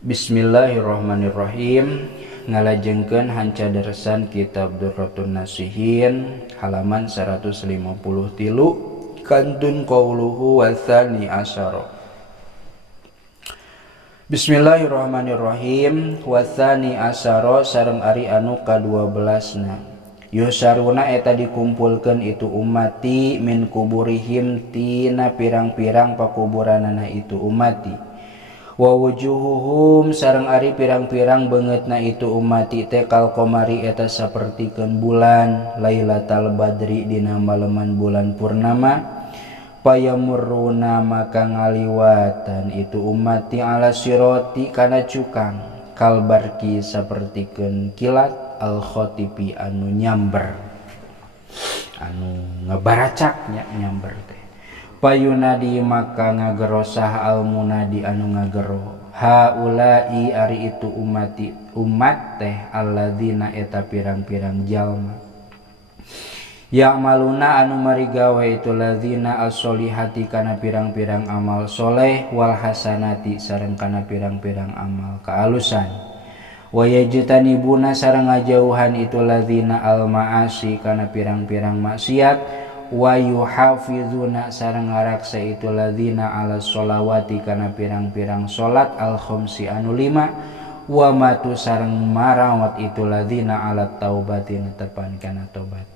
Bismillahirrahmanirrahim. Ngalajengkeun hanca darasan kitab Durratun Nasihin halaman 153 kantun qauluhu watsani asyara. Bismillahirrahmanirrahim. Watsani asyara sareng ari anu ka-12na. Yusaruna eta dikumpulkeun itu ummati min kuburihim tina pirang-pirang pakuburanana itu ummati. Wa wujuhuhum sareng ari pirang-pirang beungeutna itu ummati teh kal qamari eta sapertikeun bulan lailatal badri dina maleman bulan purnama. Payamurruna maka ngaliwatan itu ummati ala siroti kana cukang kal barki sapertikeun kilat al khotipi anu nyamber anu ngabaracaknya nyamber teh. Payunadi maka ngagerosah al munadi anu ngagero haulai ari itu umat teh alladzina eta pirang-pirang jalma ya'maluna anu marigawe itu ladzina as-solihati kana pirang-pirang amal soleh wal hasanati sareng kana pirang-pirang amal kaalusan wa yajtanibuna sareng ngajauhan itu ladzina al ma'asi kana pirang-pirang maksiat wa yuhafizuna sareng ngaraksa itu ladzina ala sholawati kana pirang-pirang salat al khamsi anu 5 wa matu sareng marawat itu ladzina ala taubati netepan kana tobat.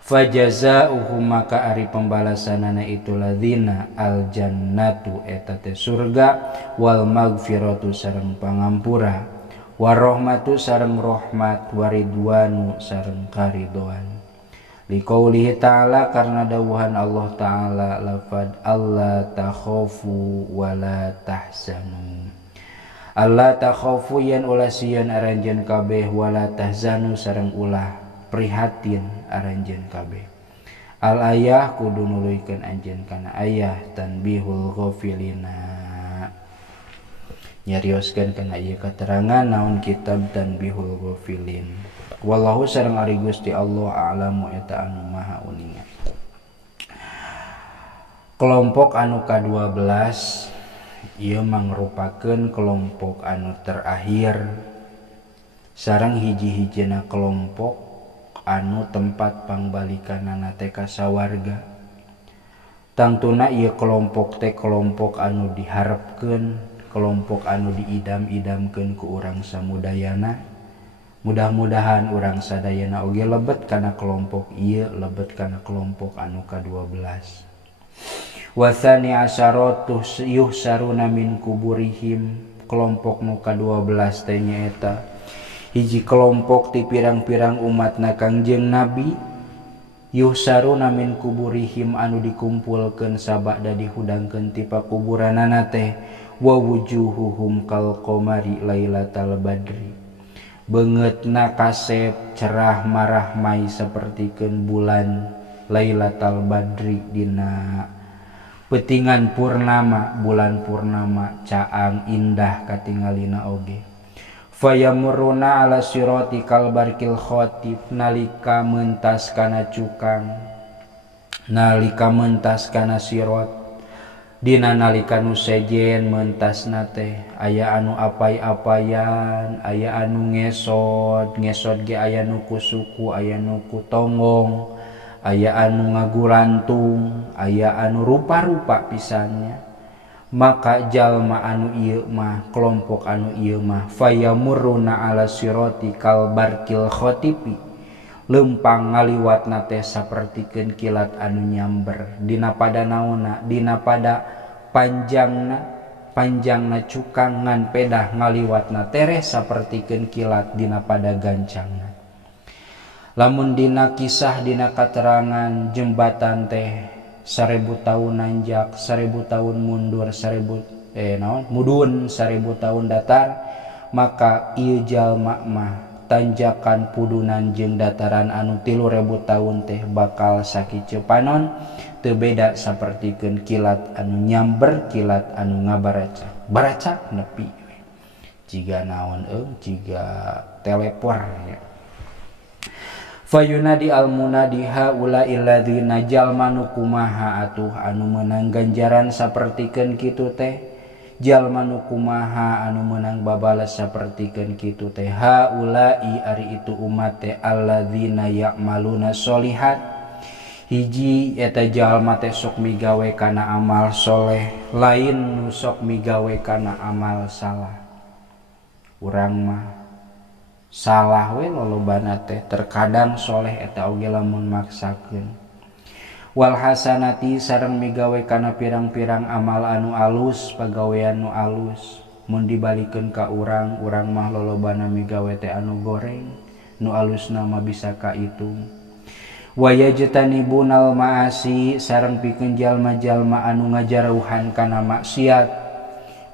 Fajazaohum maka ari pembalasanana itu ladzina al jannatu eta teh surga wal magfiratu sareng pangampura warahmatu sareng rahmat waridwanu sareng karidoan liqaulihi ta'ala karena dawuhan Allah ta'ala lafad alla takhafu wala tahzanu alla takhafu yen ulah sieun aranjeun kabeh wala tahzanu sareng ulah prihatin aranjeun kabeh. Al ayah kudu nuluykeun anjeun kana ayah tanbihul ghafilina nyarioskeun kana ieu katerangan naon kitab Tanbihul Ghafilin. Wallahu sareng ari Gusti Allah a'lamu eta anu maha uningan. Kelompok anu ka-12 ieu mangrupakeun kelompok anu terakhir sareng hiji-hijina kelompok anu tempat pangbalikanana teh ka sawarga. Tangtuna ieu kelompok teh kelompok anu diharepkeun, kelompok anu diidam-idamkeun ku urang samudayana. Mudah-mudahan urang sadayana oge lebet kana kelompok ieu, lebet kana kelompok anu ka-12. Watsani asyaratu yuhsaruna min kuburihim, kelompok nu ka-12 teh nyaeta hiji kelompok ti pirang-pirang umatna Kangjeng Nabi yuhsaruna min kuburihim anu dikumpulkeun sabada dihudangkeun ti pakuburanana teh wa wujuhuhum kal qamari lailatal badri beungeutna kasep cerah marahmai sapertikeun bulan lailatal badri dina peutingan purnama bulan purnama caang indah katingalina oge. Fayamuruna ala sirati kal barkil khotib nalika meuntas kana cukang nalika meuntas kana sirat dina nalika nu sejen meuntasna teh aya anu apay-apayan, aya anu ngesot ge aya nu ku suku, aya nu ku tonggong, aya anu ngagurantung, aya anu rupa-rupa pisannya. Maka jalma anu ieu mah kelompok anu ieu mah fayamuruna ala sirati kal barkil khotipi lempang ngaliwatna teh sapertikeun kilat anu nyamber dina pada naonna dina pada panjangna cukang ngan pedah ngaliwatna tereh sapertikeun kilat dina pada gancangna. Lamun dina kisah dina katerangan jembatan teh 1000 tahun nanjak 1000 tahun mundur mudun 1000 tahun datar maka ieu jalma mah tanjakan pudunan jeung dataran anu 3000 tahun teh bakal sakieu panon teu beda sapertikeun kilat anu nyamber kilat anu ngabaracak nepi jiga naon jiga telepor ya. Fayunadi almunadi haula'il ladzina jalma nu kumaha atuh anu meunang ganjaran sapertikeun kitu teh, jalma nu kumaha anu meunang babales sapertikeun kitu teh, haula'i ari itu umat teh alladzina ya'maluna sholihat, hiji eta jalma teh sok migawe kana amal soleh, lain nu sok migawe kana amal salah. Urang mah salah we lolobana teh, terkadang soleh eta oge lamun maksakeun. Wal hasanati sareng migawe kana pirang-pirang amal anu alus, pagawean nu alus. Mun dibalikeun ka urang mah lolobana migawe teh anu goreng, nu alusna mah bisa kaitung. Wa yajtanibunal ma'asi sareng pikeun jalma-jalma anu ngajarauhan kana maksiat.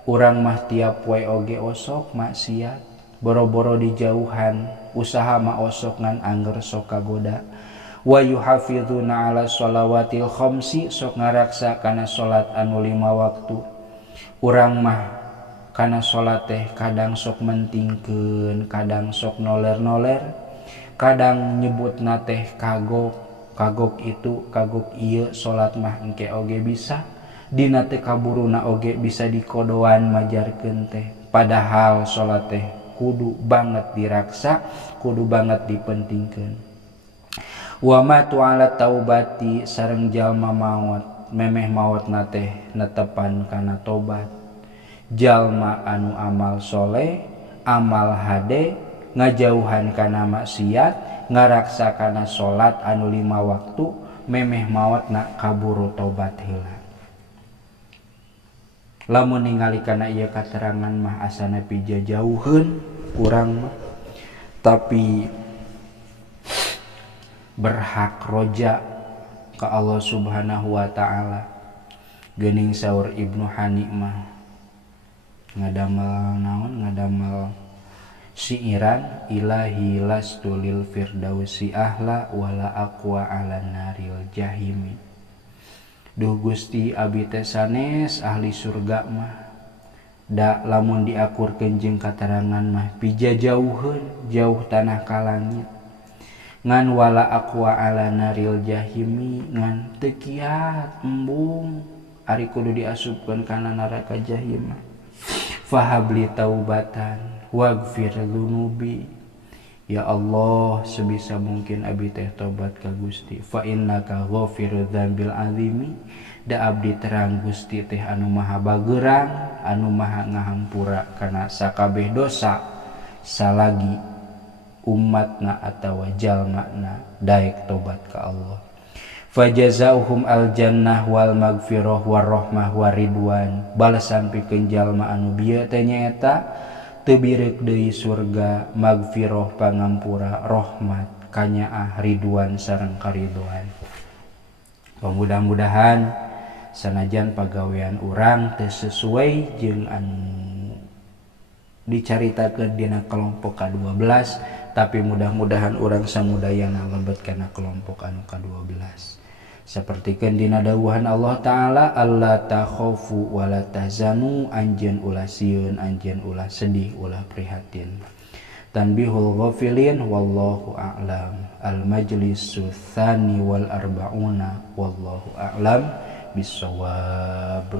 Urang mah tiap poe oge osok maksiat, boro-boro dijauhan, usaha mah osok ngan angger sok kagoda. Wa yuhafizuna ala sholawatil khamsi sok ngaraksa kana salat anu 5 waktu. Urang mah kana salat teh kadang sok mentingkeun, kadang sok noler-noler, kadang nyebutna teh kagok itu kagok ieu salat mah engke oge bisa, dina teh kaburuna oge bisa dikodoan majarkeun teh. Padahal salat teh kudu banget diraksa, kudu banget dipentingkeun. Wa matu ala taubati sareng jalma maot, memeh maotna teh netepan kana tobat. Jalma anu amal soleh, amal hade, ngajauhan kana maksiat, ngaraksa kana salat anu 5 waktu, memeh maotna kaburu tobat heula. Lamun ningali kana ieu katerangan mah asana pijajauheun urang mah, tapi berhak roja ka Allah Subhanahu wa taala. Geuning saur Ibnu Hani mah ngadamel siiran ilahi lastu lil firdausi ahla wala aqwa ala naril jahimi. Duh Gusti abi teh sanes ahli surga mah, da lamun diakurkeun jeung katerangan mah pijajauheun jauh tanah ka langit, ngan wala aqwa ala naril jahimi, ngan teu kiat embung ari kudu diasupkeun kana neraka jahim. Fahabli taubatan waghfir dzunubi, ya Allah sebisa mungkin abdi teh tobat ka Gusti. Fa innaka ghafirudz dzambil azimi, da abdi terang Gusti teh anu maha bageurang, anu maha ngahampura kana sakabeh dosa salagi umatna atawa jalmana daek tobat ka Allah. Fajazauhum aljannah wal magfirah war rahmah war ridwan, balasan pikeun jalma anu bieu teh nyaeta teu bireuk deui surga, magfirah pangampura, rahmat kanyaah, ridwan sareng karidwan. Mudah-mudahan sanajan pagawean urang teu sesuai jeung anu dicaritakeun dina kelompok ka-12, tapi mudah-mudahan urang samudayana lebet kana kelompok anu ka-12. Sapertikeun dina dawuhan Allah Ta'ala, alla takhafu wa la tahzanu, anjeun ulah sieun, anjeun ulah sedih, ulah prihatin. Tanbihul ghafilin wallahu a'lam. Al majlisu tsani wal arba'una wallahu a'lam bissawab.